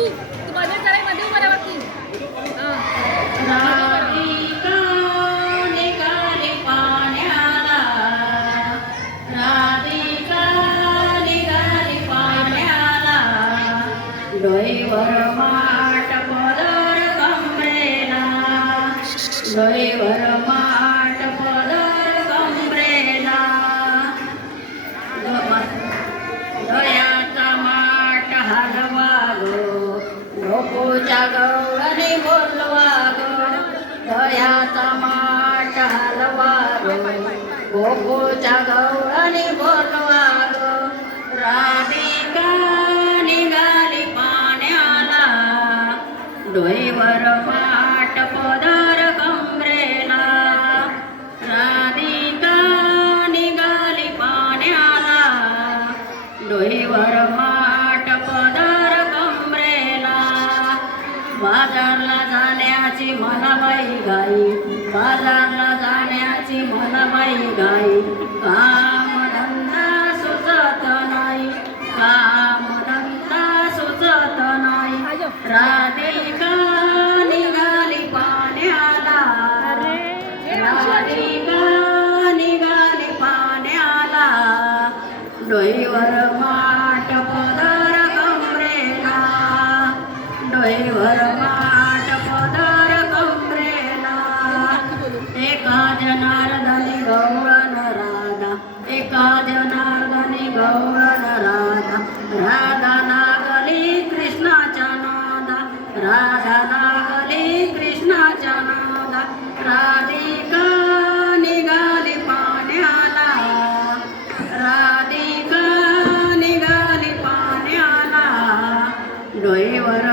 तू मध्ये जरा मध्ये उभा राहा की राधिका निघाली पाण्याला, राधिका निघाली पाण्याला, डोईवर माठ पदर कमरेला, डोईवर माठ पदर कमरेला, दयाचा माठ हलवा गो, गोकुळच्या गवळणी बोलवा गो, दयाचा माठ हलवा गो, गोकुळच्या गवळणी बोलवा गो, राधिका निघाली पाण्याला, डोईवर माठ पदर कमरेला, राधिका निघाली पाण्याला, डोईवर माठ पदर कमरेला, बाजारला जाण्याची मला बाई घाई, बाजारला जाण्याची मला बाई घाई, कामधंदा सुचत नाही, कामधंदा सुचत नाही, राधिका निघाली पाण्याला, राधिका निघाली पाण्याला, डोईवर माठ पदर कमरेला, डोईवर माठ पदर कमरेला, एका जनार्दनी गवळण राधा, एका जनार्दनी गवळण राधा, राधा लागली कृष्णाच्या नादा, राधा लागली कृष्णाच्या नादा, राधिका निघाली पाण्याला, राधिका निघाली पाण्याला, डोईवर